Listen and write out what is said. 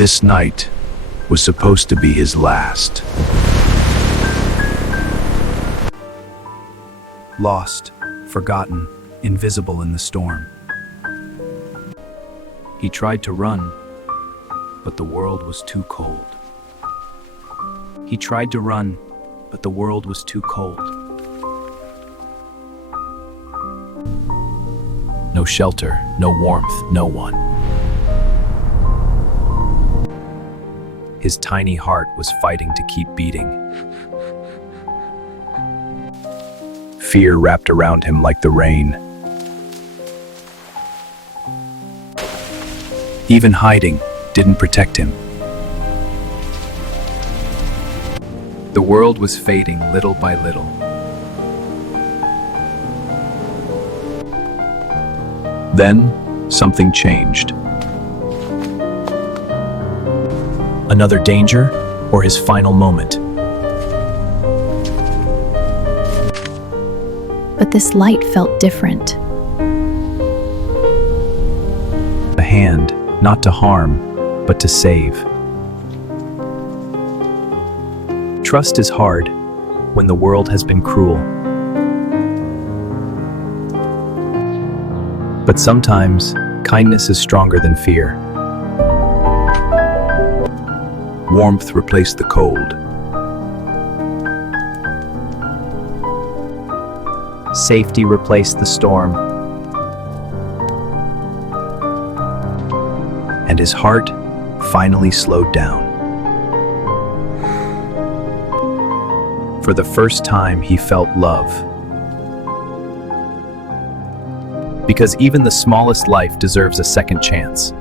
This night was supposed to be his last. Lost, forgotten, invisible in the storm. He tried to run, but the world was too cold. He tried to run, but the world was too cold. No shelter, no warmth, no one. His tiny heart was fighting to keep beating. Fear wrapped around him like the rain. Even hiding didn't protect him. The world was fading little by little. Then, something changed. Another danger, or his final moment? But this light felt different. A hand, not to harm, but to save. Trust is hard when the world has been cruel. But sometimes, kindness is stronger than fear. Warmth replaced the cold. Safety replaced the storm. And his heart finally slowed down. For the first time, he felt love. Because even the smallest life deserves a second chance.